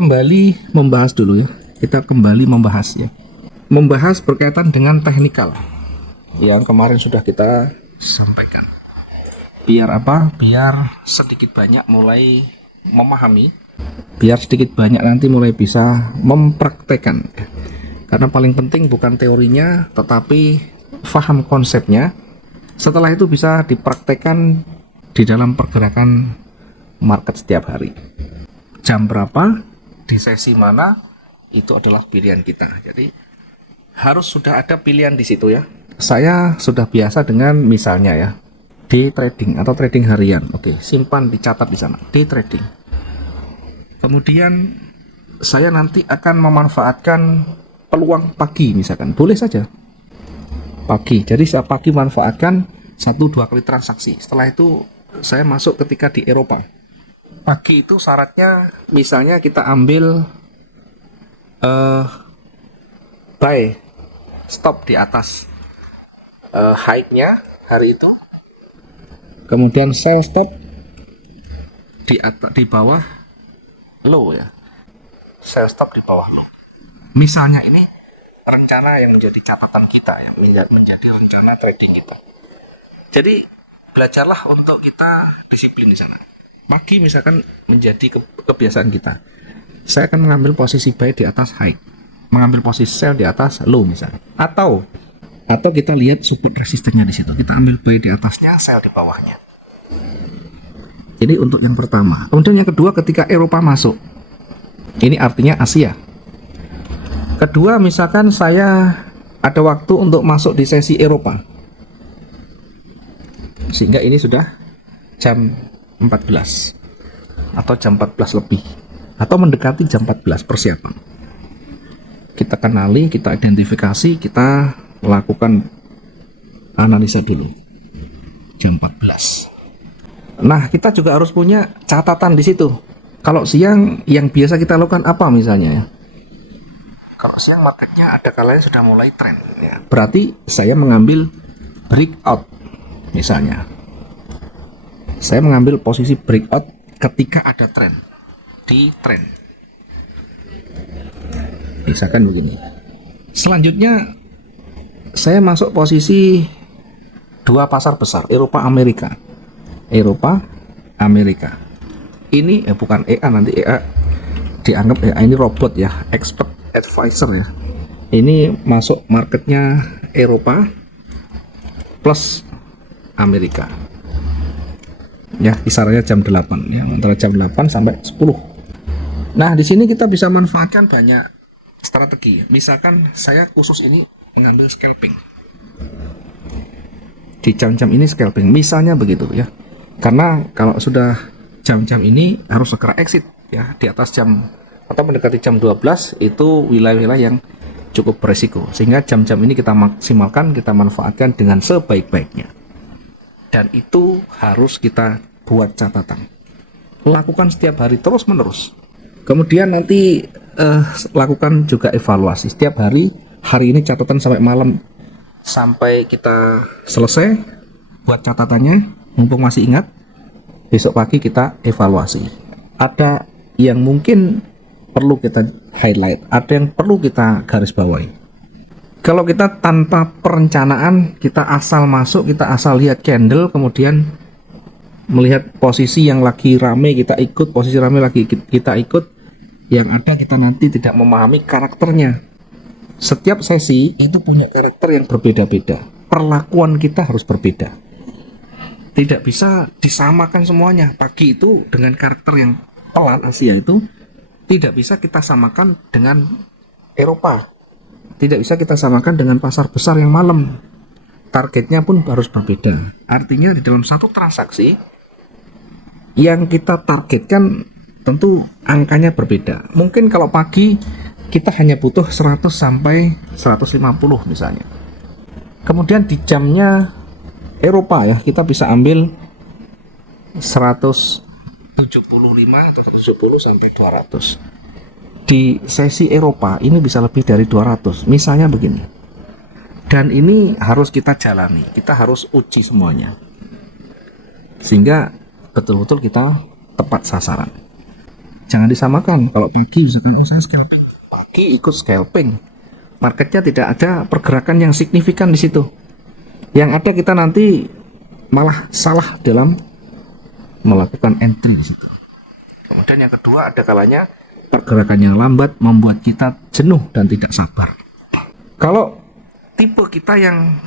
kembali membahas dulu ya. Kita kembali membahas ya. Membahas berkaitan dengan teknikal yang kemarin sudah kita sampaikan. Biar apa? Biar sedikit banyak mulai memahami, biar sedikit banyak nanti mulai bisa mempraktekkan. Karena paling penting bukan teorinya, tetapi paham konsepnya. Setelah itu bisa dipraktekkan di dalam pergerakan market setiap hari. Jam berapa, di sesi mana, itu adalah pilihan kita. Jadi harus sudah ada pilihan di situ ya. Saya sudah biasa dengan misalnya ya, day trading atau trading harian. Oke, simpan dicatat di sana, day trading. Kemudian saya nanti akan memanfaatkan peluang pagi misalkan, boleh saja pagi. Jadi saya pagi manfaatkan 1-2 kali transaksi. Setelah itu saya masuk ketika di Eropa. Pagi itu syaratnya misalnya kita ambil buy stop di atas high-nya hari itu, kemudian sell stop di bawah low ya, sell stop di bawah low. Misalnya ini rencana yang menjadi catatan kita ya, menjadi rencana trading kita. Jadi belajarlah untuk kita disiplin di sana. Pagi misalkan menjadi kebiasaan kita. Saya akan mengambil posisi buy di atas high, mengambil posisi sell di atas low misalnya. Atau kita lihat support resistennya di situ. Kita ambil buy di atasnya, sell di bawahnya. Ini untuk yang pertama. Kemudian yang kedua, ketika Eropa masuk. Ini artinya Asia. Kedua, misalkan saya ada waktu untuk masuk di sesi Eropa. Sehingga ini sudah jam 14 atau jam 14 lebih atau mendekati jam 14 persiapan. Kita kenali, kita identifikasi, kita melakukan analisa dulu jam 14. Nah, kita juga harus punya catatan di situ. Kalau siang yang biasa kita lakukan apa misalnya ya? Kalau siang marketnya ada kalanya sudah mulai tren ya. Berarti saya mengambil breakout misalnya. Saya mengambil posisi breakout ketika ada tren di tren. Misalkan begini. Selanjutnya saya masuk posisi 2 pasar besar, Eropa Amerika. Eropa Amerika. Ini bukan EA, nanti EA dianggap EA ini robot ya, expert advisor ya. Ini masuk marketnya Eropa plus Amerika. Ya, kisarannya jam 8 ya, antara jam 8 sampai 10. Nah, di sini kita bisa manfaatkan banyak strategi. Misalkan saya khusus ini mengambil scalping. Di jam-jam ini scalping, misalnya begitu ya. Karena kalau sudah jam-jam ini harus segera exit ya, di atas jam atau mendekati jam 12 itu wilayah-wilayah yang cukup beresiko. Sehingga jam-jam ini kita maksimalkan, kita manfaatkan dengan sebaik-baiknya. Dan itu harus kita buat catatan. Lakukan setiap hari terus-menerus. Kemudian nanti lakukan juga evaluasi setiap hari. Hari ini catatan sampai malam, sampai kita selesai buat catatannya, mumpung masih ingat. Besok pagi kita evaluasi. Ada yang mungkin perlu kita highlight, ada yang perlu kita garis bawahi. Kalau kita tanpa perencanaan, kita asal masuk, kita asal lihat candle, kemudian melihat posisi yang lagi rame kita ikut, posisi rame lagi kita ikut, yang ada kita nanti tidak memahami karakternya. Setiap sesi itu punya karakter yang berbeda-beda. Perlakuan kita harus berbeda. Tidak bisa disamakan semuanya. Pagi itu dengan karakter yang pelan Asia itu tidak bisa kita samakan dengan Eropa. Tidak bisa kita samakan dengan pasar besar yang malam. Targetnya pun harus berbeda. Artinya di dalam satu transaksi yang kita targetkan tentu angkanya berbeda. Mungkin kalau pagi kita hanya butuh 100 sampai 150 misalnya. Kemudian di jamnya Eropa ya, kita bisa ambil 175 atau 170 sampai 200. Di sesi Eropa ini bisa lebih dari 200. Misalnya begini. Dan ini harus kita jalani, kita harus uji semuanya. Sehingga betul-betul kita tepat sasaran. Jangan disamakan. Kalau pagi misalkan, oh saya scalping, pagi ikut scalping, marketnya tidak ada pergerakan yang signifikan di situ. Yang ada kita nanti malah salah dalam melakukan entry di situ. Kemudian yang kedua, ada kalanya pergerakan yang lambat membuat kita jenuh dan tidak sabar. Kalau tipe kita yang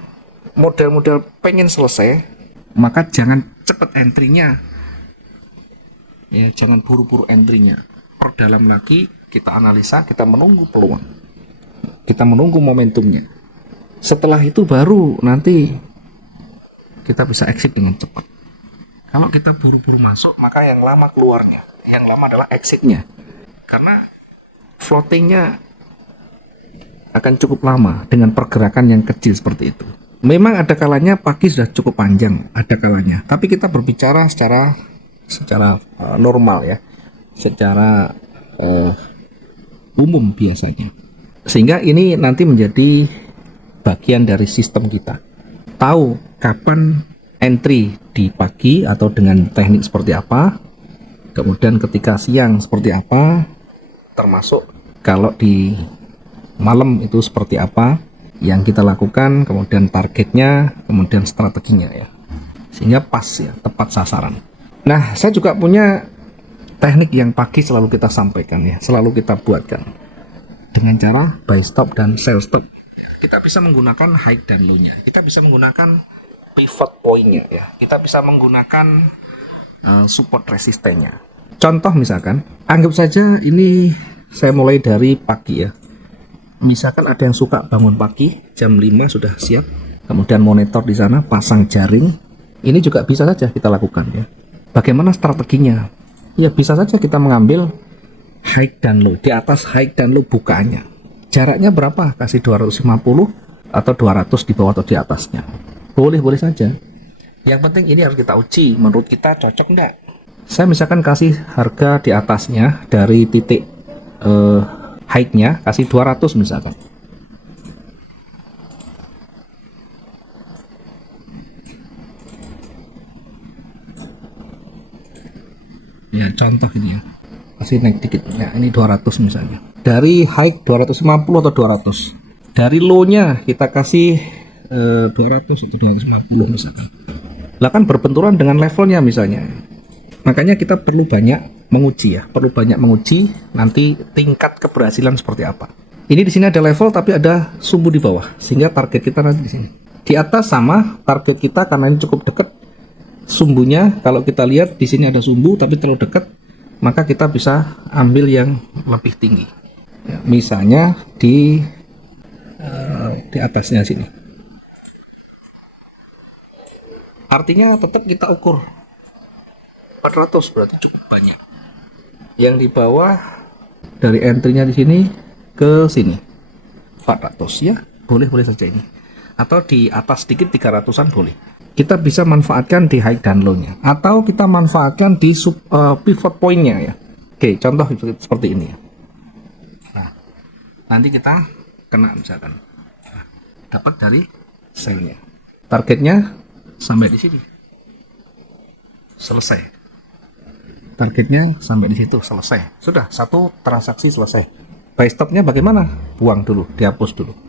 model-model pengen selesai, maka jangan cepat entry-nya. Ya, jangan buru-buru entry-nya. Perdalam lagi, kita analisa, kita menunggu peluang. Kita menunggu momentumnya. Setelah itu baru nanti kita bisa exit dengan cepat. Kalau kita buru-buru masuk, maka yang lama keluarnya. Yang lama adalah exit-nya. Karena floating-nya akan cukup lama dengan pergerakan yang kecil seperti itu. Memang ada kalanya pagi sudah cukup panjang, ada kalanya. Tapi kita berbicara secara normal ya, secara umum biasanya. Sehingga ini nanti menjadi bagian dari sistem kita. Tahu kapan entry di pagi atau dengan teknik seperti apa, kemudian ketika siang seperti apa, termasuk kalau di malam itu seperti apa yang kita lakukan, kemudian targetnya, kemudian strateginya ya, sehingga pas ya, tepat sasaran. Nah, saya juga punya teknik yang pagi selalu kita sampaikan ya, selalu kita buatkan dengan cara buy stop dan sell stop. Kita bisa menggunakan high dan low-nya, kita bisa menggunakan pivot point-nya ya, kita bisa menggunakan support resistennya. Contoh misalkan, anggap saja ini saya mulai dari pagi ya. Misalkan ada yang suka bangun pagi jam 5 sudah siap, kemudian monitor di sana, pasang jaring. Ini juga bisa saja kita lakukan ya. Bagaimana strateginya? Ya bisa saja kita mengambil high dan low, di atas high dan low bukaannya. Jaraknya berapa? Kasih 250 atau 200 di bawah atau di atasnya. Boleh-boleh saja. Yang penting ini harus kita uji, menurut kita cocok enggak? Saya misalkan kasih harga di atasnya dari titik high-nya, kasih 200 misalkan. Ya contoh ini ya, kasih naik dikit ya, ini 200 misalnya. Dari high 250 atau 200. Dari low-nya kita kasih 200 atau 250 misalkan. Lah kan berbenturan dengan levelnya misalnya. Makanya kita perlu banyak menguji ya, perlu banyak menguji nanti tingkat keberhasilan seperti apa. Ini di sini ada level tapi ada sumbu di bawah, sehingga target kita nanti di sini. Di atas sama target kita karena ini cukup dekat. Sumbunya kalau kita lihat di sini ada sumbu tapi terlalu dekat, maka kita bisa ambil yang lebih tinggi. Ya, misalnya di atasnya sini. Artinya tetap kita ukur 400 berarti cukup banyak. Yang di bawah dari entry-nya di sini ke sini 400 ya, boleh-boleh saja ini. Atau di atas sedikit 300-an boleh. Kita bisa manfaatkan di high dan low-nya, atau kita manfaatkan di pivot point-nya ya. Oke, contoh seperti ini ya. Nah, nanti kita kena misalkan. Nah, dapat dari sell-nya. Targetnya sampai di sini. Selesai. Targetnya sampai di situ, selesai. Sudah, satu transaksi selesai. Buy stop-nya bagaimana? Buang dulu, dihapus dulu.